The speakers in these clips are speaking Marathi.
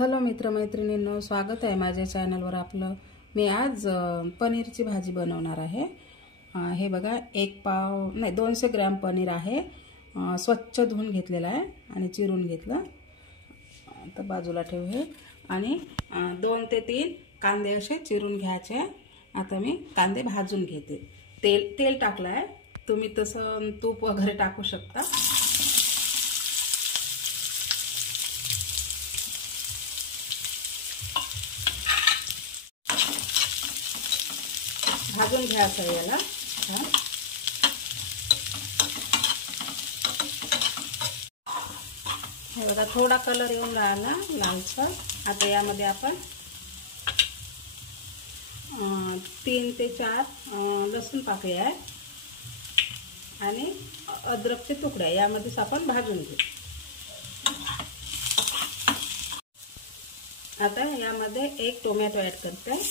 हॅलो मित्रमैत्रिणींनो, स्वागत आहे माझ्या चॅनलवर आपलं। मी आज पनीरची भाजी बनवणार आहे। हे बघा, 200 ग्रॅम पनीर आहे। स्वच्छ धुवून घेतलेला आहे आणि चिरून घेतलं। आता बाजूला ठेवू हे। आणि 2 ते 3 कांदे असे चिरून घ्यायचे। आता मी कांदे भाजून घेते। तेल टाकलं आहे, तुम्ही तसं तूप वगैरे टाकू शकता। भाजून घ्यायचं याला छान। हे बघा, थोडा कलर येऊन राहिला लालसर। आता यामध्ये आपण 3 ते 4 लसूण पाकळी आहे आणि अद्रकचे तुकडे यामध्येच आपण भाजून घेऊ। आता यामध्ये 1 टोमॅटो ऍड करते।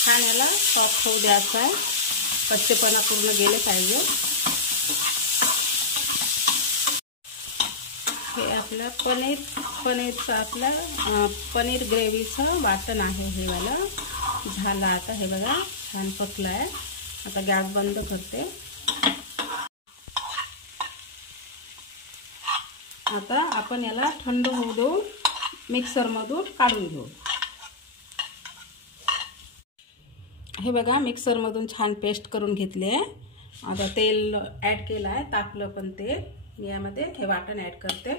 छान याला सॉफ्ट होऊ द्यायचा आहे, कच्चेपणा पूर्ण गेले पाहिजे। हे आपलं पनीरचं आपलं पनीर ग्रेव्हीचं वाटण आहे। हे वाला झालं। आता हे बघा, छान पकलं आहे। आता गॅस बंद करते। आता आपण याला थंड होऊ देऊ, मिक्सरमधून काढून घेऊ। हे बघा, मिक्सरमधून छान पेस्ट करून घेतले। आता तेल ॲड केलं आहे, तापलं पण तेल। यामध्ये हे वाटण ॲड करते।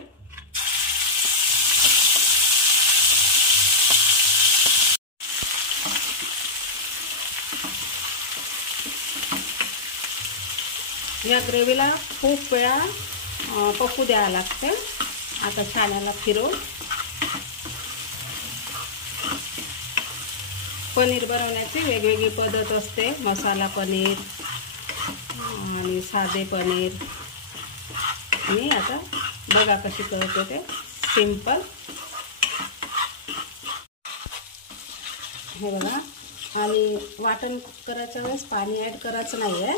या ग्रेव्हीला खूप वेळा पकू द्यावं लागते। आता छान याला फिरवून पनीर बनवण्याची वेगवेगळी पद्धत असते। मसाला पनीर आणि साधे पनीर। मी आता बघा कशी करते ते सिंपल। हे बघा, आणि वाटण करायच्या वेळेस पाणी ॲड करायचं नाही आहे।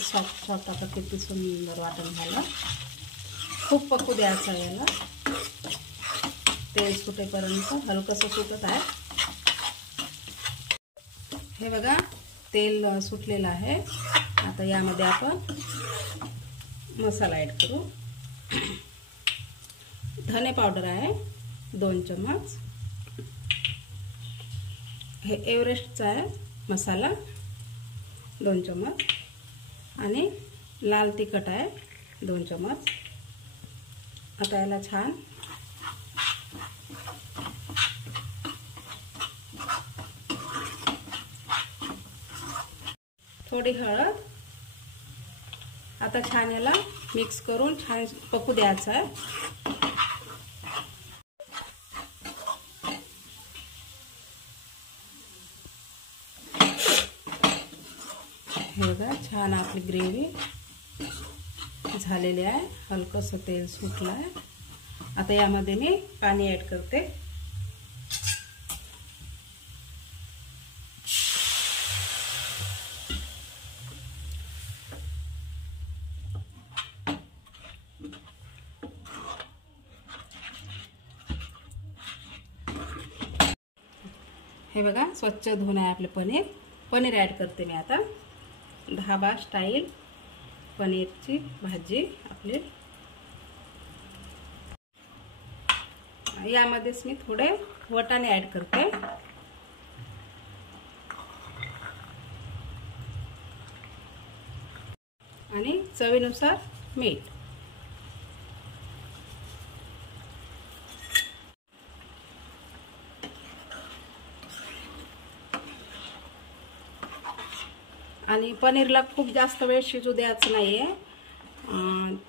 सॉफ्ट आता किती सुंदर वाटण झालं। खूप पकू द्यायचं याला, तेल सुटेपर्यंत। हलकंसं सुटत आहे। हे बघा, तेल सुटलेलं आहे। आता यामध्ये आपण मसाला ॲड करू। धने पावडर आहे 2 चम्मच। हे एव्हरेस्टचा आहे मसाला 2 चम्मच। आणि लाल तिखट आहे 2 चम्मच। आता याला छान थोडी हळद। आता छान याला मिक्स करून छान पकू द्यायचं आहे। हे बघा, छान आपली ग्रेव्ही झालेली आहे। हलकंसं तेल सुटलं आहे। आता यामध्ये मी पाणी ॲड करते। हे बघा, स्वच्छ धुवून आहे आपले पनीर ॲड करते मी आता। ढाबा स्टाईल पनीरची भाजी आपली। यामध्येच मी थोडे वाटाणे ॲड करते। आणि चवीनुसार मीठ। आणि पनीरला खूप जास्त वेळ शिजू द्यायचं नाहीये।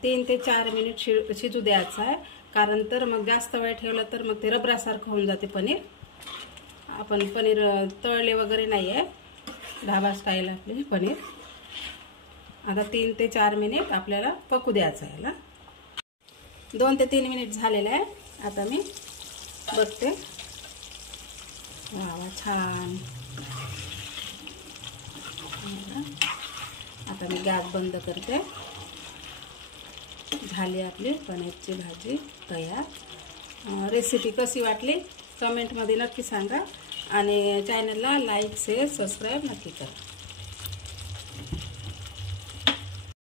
3 ते 4 मिनिट शिजू द्यायचं आहे, कारण तर मग जास्त वेळ ठेवलं तर मग ते रबरासारखं होऊन जाते पनीर। आपण पनीर तळले वगैरे नाहीये, ढाबा स्टाईल आपली पनीर। आता 3 ते 4 मिनिट आपल्याला पकू द्यायचं आहे याला। 2 ते 3 मिनिट झालेले आहे। आता मी बघते। वा छान। आता मी गॅस बंद करते. झाली आपली पनीरची भाजी तयार. रेसिपी कशी वाटली कमेंटमध्ये नक्की सांगा आणि चॅनलला लाईक शेअर सबस्क्राईब नक्की करा.